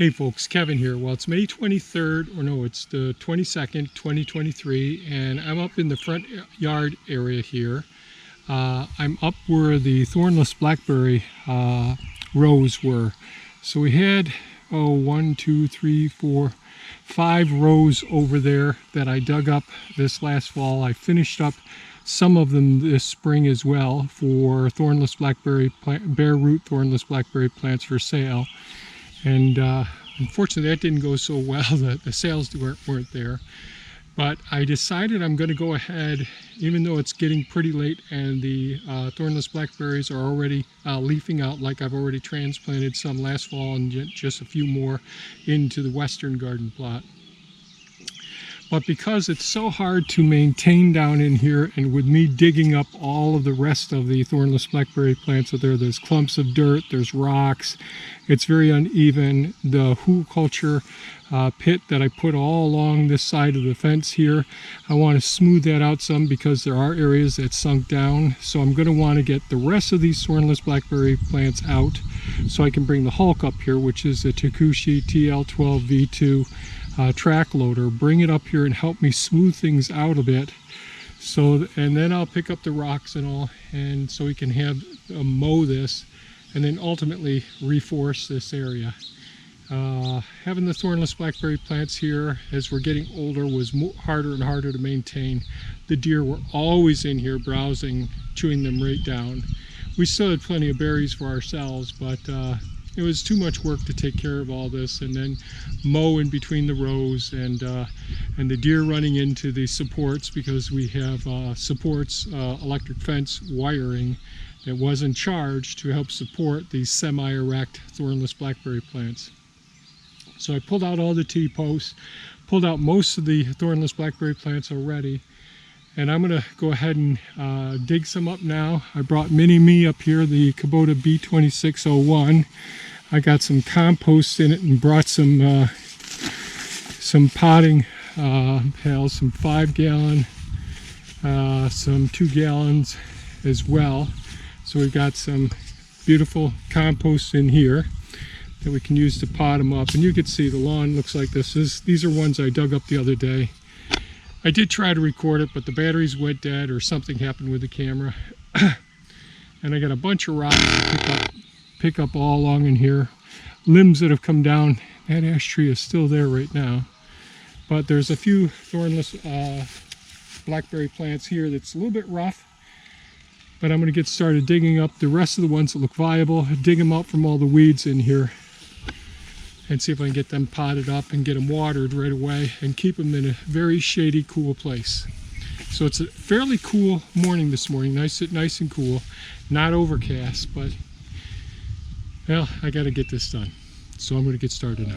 Hey folks, Kevin here. Well, it's May 23rd, or no, it's the 22nd, 2023, and I'm up in the front yard area here. I'm up where the Thornless Blackberry rows were. So we had, 1, 2, 3, 4, 5 rows over there that I dug up this last fall. I finished up some of them this spring as well for Thornless Blackberry, bare root Thornless Blackberry plants for sale. And unfortunately that didn't go so well. The sales weren't there. But I decided I'm going to go ahead, even though it's getting pretty late and the Thornless Blackberries are already leafing out, like I've already transplanted some last fall and just a few more into the western garden plot. But because it's so hard to maintain down in here, and with me digging up all of the rest of the Thornless Blackberry plants, so there's clumps of dirt, there's rocks, it's very uneven. The hugelkultur pit that I put all along this side of the fence here, I want to smooth that out some because there are areas that sunk down. So I'm going to want to get the rest of these Thornless Blackberry plants out so I can bring the Hulk up here, which is the Takushi TL12 V2 track loader, bring it up here and help me smooth things out a bit. So, and then I'll pick up the rocks and all, and so we can have mow this and then ultimately reforest this area. Having the Thornless Blackberry plants here as we're getting older was harder and harder to maintain. The deer were always in here browsing, chewing them right down. We still had plenty of berries for ourselves, but it was too much work to take care of all this and then mow in between the rows, and the deer running into the supports, because we have supports, electric fence wiring that wasn't charged to help support these semi-erect Thornless Blackberry plants. So I pulled out all the T-posts, pulled out most of the Thornless Blackberry plants already, and I'm going to go ahead and dig some up now. I brought Mini-Me up here, the Kubota B2601. I got some compost in it and brought some potting pails, some 5-gallon, some 2 gallons as well. So we've got some beautiful compost in here that we can use to pot them up. And you can see the lawn looks like this. These are ones I dug up the other day. I did try to record it, but the batteries went dead or something happened with the camera. And I got a bunch of rocks to pick up all along in here. Limbs that have come down. That ash tree is still there right now. But there's a few Thornless Blackberry plants here that's a little bit rough. But I'm going to get started digging up the rest of the ones that look viable, dig them out from all the weeds in here, and see if I can get them potted up and get them watered right away and keep them in a very shady, cool place. So it's a fairly cool morning this morning, nice and cool, not overcast, but well, I got to get this done. So I'm going to get started now.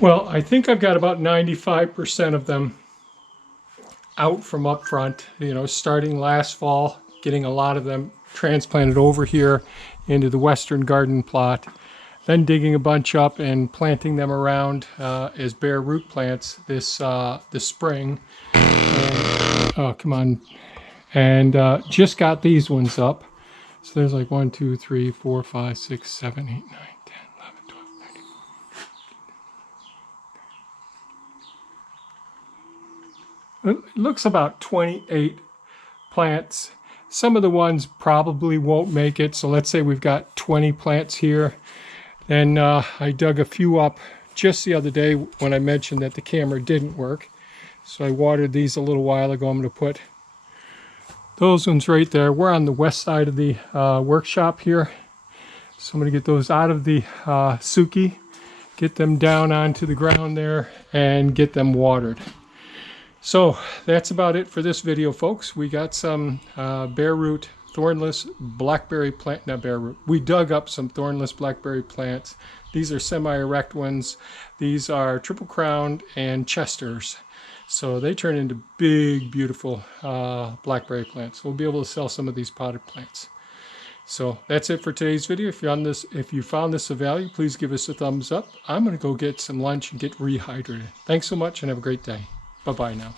Well, I think I've got about 95% of them out from up front, you know, starting last fall, getting a lot of them transplanted over here into the Western garden plot, then digging a bunch up and planting them around as bare root plants this spring. And, oh, come on. And just got these ones up. So there's like 1, 2, 3, 4, 5, 6, 7, 8, 9, 10, 11, 12, 13. It looks about 28 plants. Some of the ones probably won't make it. So let's say we've got 20 plants here. Then I dug a few up just the other day when I mentioned that the camera didn't work. So I watered these a little while ago. I'm going to put those ones right there. We're on the west side of the workshop here. So I'm going to get those out of the Suki, get them down onto the ground there, and get them watered. So that's about it for this video, folks. We got some bare root thornless blackberry plant, not bare root. We dug up some thornless blackberry plants. These are semi-erect ones. These are triple crowned and chesters. So they turn into big, beautiful blackberry plants. We'll be able to sell some of these potted plants. So that's it for today's video. If you found this of value, please give us a thumbs up. I'm going to go get some lunch and get rehydrated. Thanks so much and have a great day. Bye-bye now.